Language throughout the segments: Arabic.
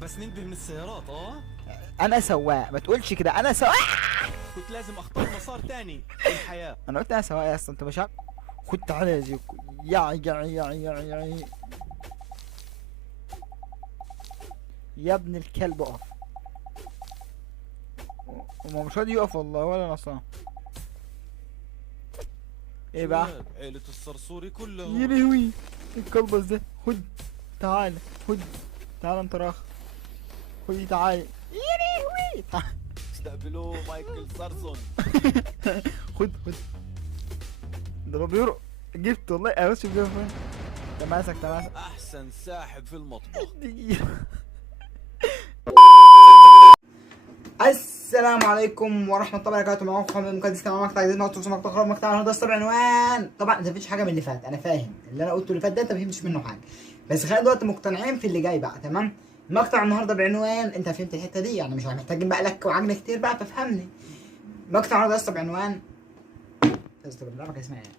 بس ننتبه من السيارات. انا سواق، ما تقولش كده، انا سواق. كنت لازم اختار مسار تاني في الحياة. انا قلت انا سواق يا اسطى، انت مش عارف. خد تعالى يا زيكو. يا ابن الكلب اقف. وما مش راضي يقف والله ولا نصان. ايه بقى؟ عيلة الصرصوري يا كلهم. لهوي الكلبس ده. خد تعالى، خد تعالى انت راخ. خد تعالى يا لهوي. استقبلوه مايكل سارسون. خد ده لو بيرق. جبت والله. بس شوف جبت فين. تماسك احسن ساحب في المطبخ. السلام عليكم ورحمه الله وبركاته. معاكم محمد مقدس. تمام مقطع جديد نقطه مقطع النهارده السبع عنوان. طبعا انت مفيش حاجه من اللي فات، انا فاهم اللي انا قلته اللي فات ده انت ما فهمتش منه حاجه، بس خلينا دلوقتي مقتنعين في اللي جاي بقى. تمام. مقطع النهارده بعنوان انت فهمت الحته دي، يعني مش محتاجين بقى لك وعجن كتير بقى تفهمني. مقطع النهارده السبع عنوان اللعبه كان اسمها ايه؟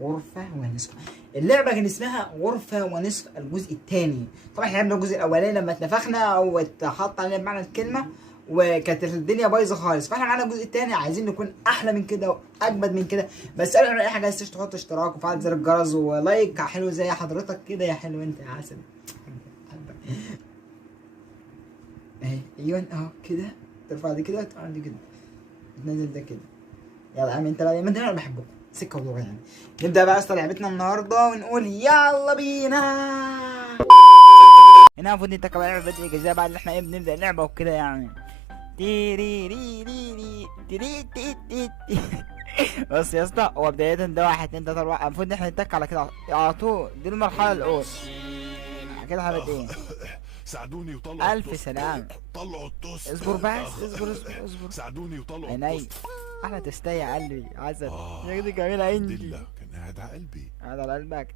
غرفة ونصف. اللعبة كان اسمها غرفة ونصف الجزء الثاني. طبعا احنا لعبنا الجزء الاولاني لما اتنفخنا او اتحط علينا بمعنى الكلمة وكانت الدنيا بايظة خالص، فاحنا معانا الجزء الثاني عايزين نكون احلى من كده واجمد من كده. بس قبل ما اي حاجة عايز تحط اشتراك وفعل زر الجرس ولايك حلو زي حضرتك كده يا حلو انت يا عسل. اهي ايوه اهو كده، ترفع دي كده وتقعد دي كده، تنزل ده كده. يلا يا عم انت بقى، انا بحبكم سكه ودغري يعني. نبدا بقى اصلا لعبتنا النهارده ونقول يلا بينا. هنا المفروض انت كمان لعبه بدء جزاء بعد اللي احنا بنبدا لعبه وكده يعني. تيري ري ري ري تيري تي تي تي. بص يا اسطى، هو بدايه ده 1 2 3 4 المفروض ان احنا نتك على كده على طول. دي المرحله الاولى كده. حاجه ايه؟ ساعدوني وطلعوا الف سلام. طلعوا التوست. اصبر بس اصبر. ساعدوني وطلعوا عيني التوست. احلى تستي يا قلبي عسل. يا دي جميله عندي. دلة كان قاعد على قلبي. قاعد على قلبك.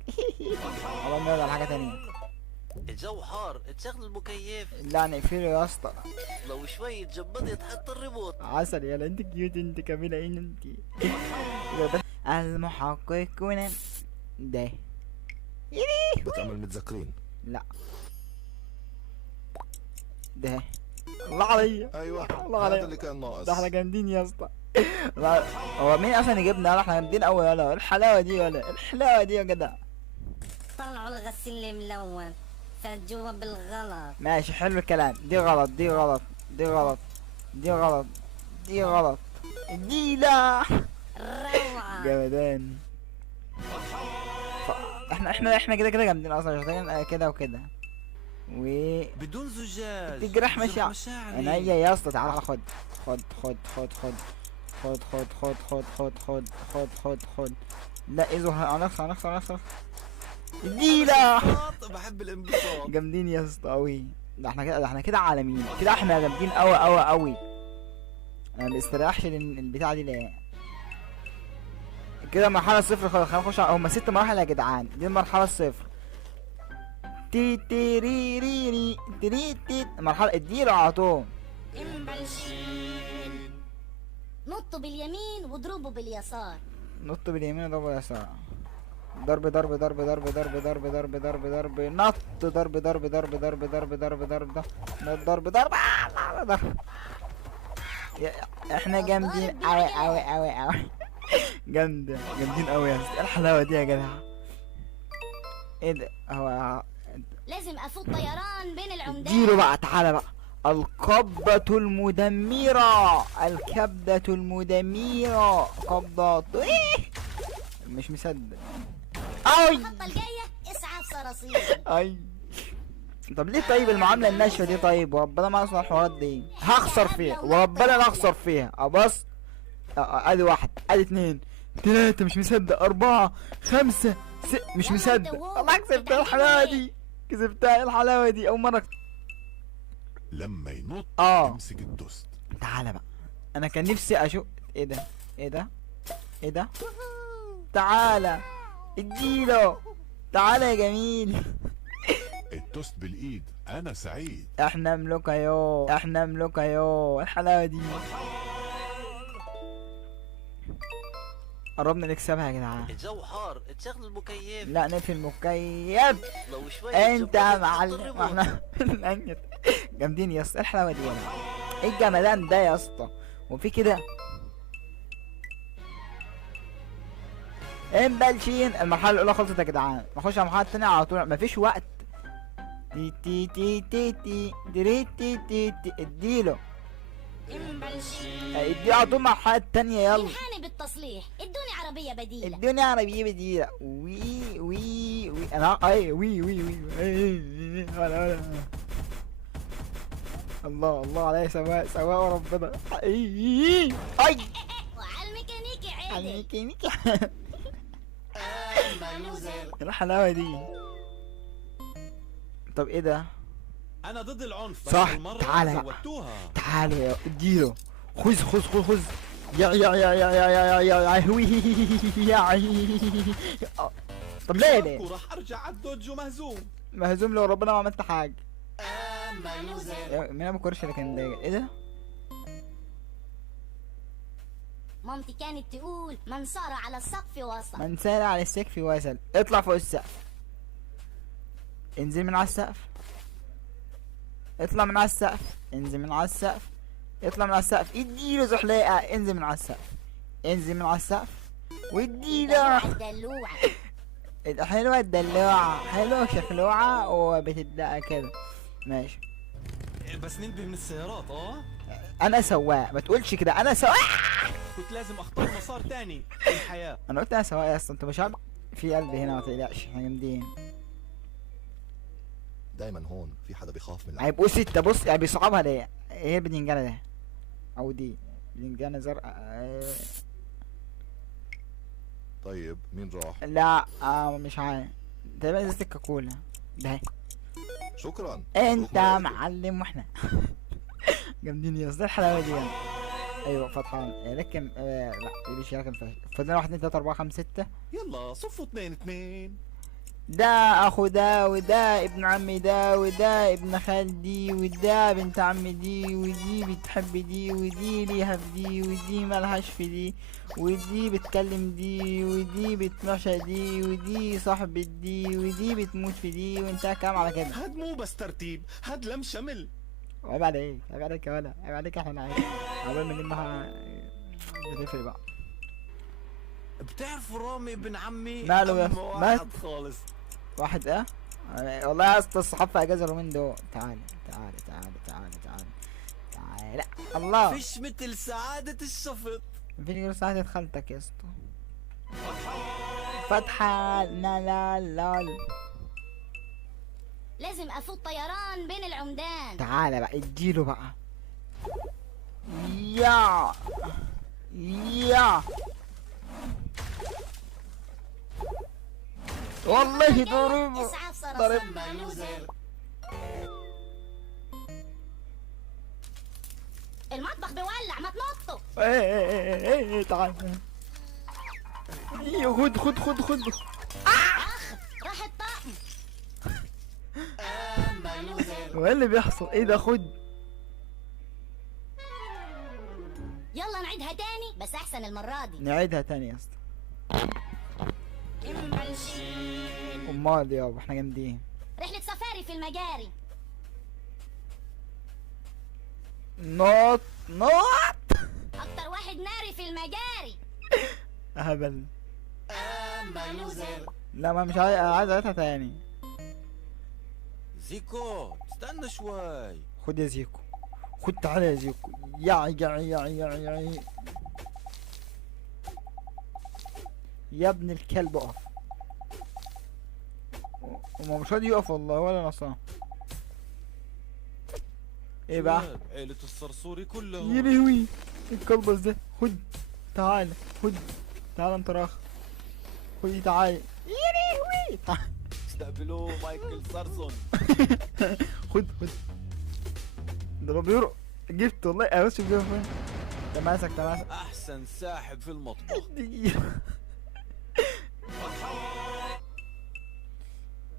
والله نقعد على حاجه تانية. الجو حار، تشغل المكيف. لا نقفله يا اسطى. لو شوي تجمد يتحط الريموت. عسل يلا. انت كيوت، انت جميله انت. المحققون ده. بتأمل متذكرين. لا ده. الله عليا. ايوه الله هذا عليا. اللي كان ناقص. ده احنا جامدين يا اسطى. لا هو مين اصلا يجيبنا؟ احنا جامدين قوي. ولا الحلاوه دي ولا الحلاوه دي يا جدع. طلعوا الغسيل الملون فرجوها بالغلط. ماشي حلو الكلام. دي غلط دي غلط دي غلط دي غلط دي غلط دي لا. روعة. جمدان. احنا كده جامدين اصلا. مش محتاجين كده وكده بدون زجاج تجرح مشاعري. عينيا يا اسطى. تعالى خد خد خد خد خد خد خد خد خد خد خد خد خد خد. لا اظهر هنخسر دي لا. بحب الانبساط. جامدين يا اسطى قوي. ده احنا كده عالميين كده. احنا جامدين قوي. انا ما بستريحش البتاعه دي ليه كده. مرحله صفر خلاص. خلينا نخش هما 6 مراحل يا جدعان. دي المرحله الصفر. تي تي ري ري ري تي تي. المرحله اديله على طول. نطوا باليمين واضربوا باليسار. نط باليمين وضرب باليسار. ضرب نط. ضرب. احنا جامدين قوي. جامدين قوي يا اسطى. ايه الحلاوه دي يا جدع؟ ايه ده؟ هو لازم افوت طيران بين العمدان. اديله بقى. تعالى بقى. القبضة المدمرة. قبضة مش مصدق. اي الخطة الجاية اسعاف صراصير. اي. طب ليه طيب المعاملة الناشفة دي؟ طيب وربنا ما اصنع الحوارات دي. هخسر فيها وربنا لا اخسر فيها. ابص. ادي 1 ادي 2 3 مش مصدق 4 5 6 مش مصدق. والله كسبتها الحلاوة دي. الحلاوة دي اول مرة. لما ينط امسك التوست. تعالى بقى. انا كان نفسي اشوف ايه ده. تعالى اديله. تعالى يا جميل. التوست بالايد انا سعيد. احنا ملوك يو. الحلاوه دي. قربنا نكسبها يا جدعان. الجو حار، تشغل المكيف. لا نقفل المكيف. لو شوي انت يا الجماد معلم يتحط الريموت. احنا جامدين يا اسطى. ايه الحلاوه دي والله؟ ايه الجمدان ده يا اسطى؟ وفي كده امبالشين. المرحله الاولى خلصت يا جدعان، نخش على المرحله الثانيه على طول، مفيش وقت. تي تي تي تي تي تي تي تي تي اديله اديله على طول المرحله الثانيه. يلا الحاني بالتصليح، ادوني عربية بديلة. الدنيا عربيه بديله. وي وي وي انا اي وي وي وي ولا الله الله عليا سواء سواء وربنا. اي وعلى الميكانيكي عدل. الميكانيكي. الحلاوه دي. طب ايه ده؟ انا ضد العنف بس صح، المرة تعالى. زودتوها. تعالوا يا اديله. خذ خذ خذ خذ. يا هوي يا. طب ليه وراح ارجع على الدوج مهزوم. مهزوم لو ربنا ما عملت حاجه. مين ابو كرش اللي كان ضايق؟ ايه ده؟ مامتي كانت تقول من صار على السقف وصل. من سار على السقف وصل. اطلع فوق السقف. انزل من على السقف. اطلع من على السقف. انزل من على السقف. اطلع من على السقف. اديله زحليقه. انزل من على السقف. انزل من على السقف واديله. دلوعة. حلوه الدلوعه، حلوه شخلوعه وبتدقى كده. ماشي. بس ننبه من السيارات. انا سواق، ما تقولش كده. انا سواق. كنت لازم اختار مسار تاني للحياة. انا قلت انا سواق يا اسطى. انت مش عارف في قلبي هنا، ما تقلقش احنا جامدين. دايما هون في حدا بيخاف من هيبقوا ستة. بص يعني بيصعبها ليه؟ ايه البدنجانة ده؟ او دي بدنجانة زرقاء. طيب مين راح؟ لا مش عارف. تقريبا ازازة الكاكولا ده. شكرا. انت روح معاك. معلم واحنا جامدين يا اسطى. الحلاوة دي يعني. ايوه فتحان لكن لا يبيش رقم فضلنا 1 2 3 4 5 6. يلا صفوا 2-2. ده اخو ده، وده ابن عمي ده، وده ابن خالدي، وده بنت عمي دي، ودي بتحب دي، ودي ليها في دي، ودي ملهاش في دي، ودي بتكلم دي، ودي بتمشى دي، ودي صاحبة دي، ودي بتموت في دي. وانت كام على كده؟ هاد مو بس ترتيب، هاد لم شمل. عيب عليك، عيب عليك يا ولا، عيب عليك. احنا عيب عقبال ما نلمها بتفرق بقى. بتعرفوا رامي ابن عمي؟ ماله يا أما مات؟ واحد خالص. واحد والله يا اسطى الصحاب في اجازه اليومين دول. تعال تعال تعال تعال تعال تعال. الله فيش مثل سعادة الشفط. مفيش غير ساعة خالتك يا اسطى. فتحة. لا لا لا. لازم افوت طيران بين العمدان. تعالى بقى اديله بقى. يا يا والله ضربه. اسعاف ضرب. صراصير. المطبخ بيولع، ما تنطوا. ايه تعال. خد خد خد خد. راح الطقم. هو ايه اللي بيحصل؟ ايه ده؟ خد. يلا نعيدها تاني بس احسن المرة دي. نعيدها تاني يا اسطى. امال يابا احنا جامدين. رحلة سفاري في المجاري. نوت اكتر واحد ناري في المجاري. هبل. لا ما مش عايز اعيدها تاني. زيكو استنى شوي. خد يا زيكو. خد تعالى يا زيكو. يا يا ابن الكلب اقف. وما مش راضي يقف والله ولا نصان. ايه بقى؟ شباب، عيلة الصرصوري يا كلهم. لهوي الكلبس ده. خد تعالى. خد تعالى انت راخ. خد تعالى. يا لهوي تعالى. استقبلوه مايكل سارسون. خد ده لو بيرق. جبت والله بس شوف جبت فين. تماسك احسن ساحب في المطبخ.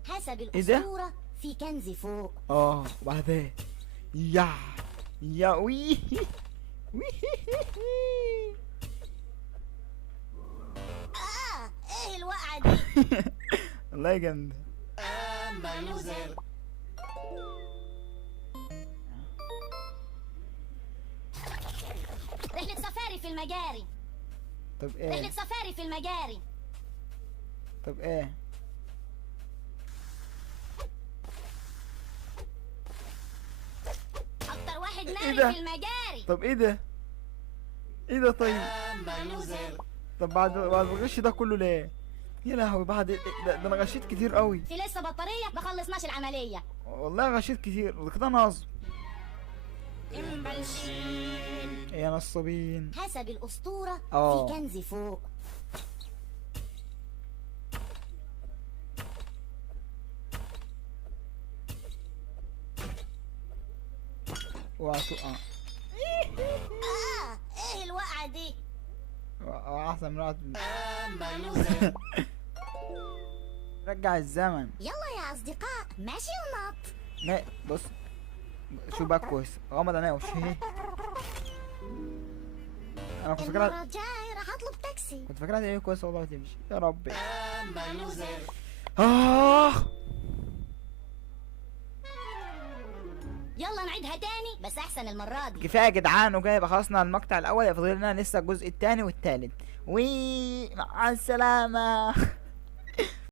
حسب إيه ده؟ الاسطورة في كنز فوق. وبعدين يا وي والله جامدة. رحلة سفاري في المجاري. طب ايه؟ رحلة سفاري في المجاري. طب ايه؟ أكتر واحد إيه ناري ده؟ في المجاري. طب ايه ده؟ ايه ده طيب؟ طب بعد الغش ده كله ليه؟ يا لهوي بعد ده انا غشيت كتير قوي. في لسه بطارية ما خلصناش العملية. والله غشيت كتير، ده كده نصب. امبلشين. يا نصابين. حسب الأسطورة اه. في كنز فوق. اوعى تقع. ايه الوقعة دي؟ احسن من واحد. رجع الزمن. يلا يا أصدقاء ماشي ونط. بص شو بقى كويس، غمض عينيا وش هي. انا كنت فاكرها، المرة الجاي راح أطلب تاكسي. كنت فاكرها هتبقى كويس والله تمشي. يا ربي. يلا نعيدها تاني بس أحسن المرة دي. كفايه يا جدعان وكده يبقى خلصنا المقطع الاول، يبقى فاضل لنا لسه الجزء الثاني والثالث. ومع السلامه.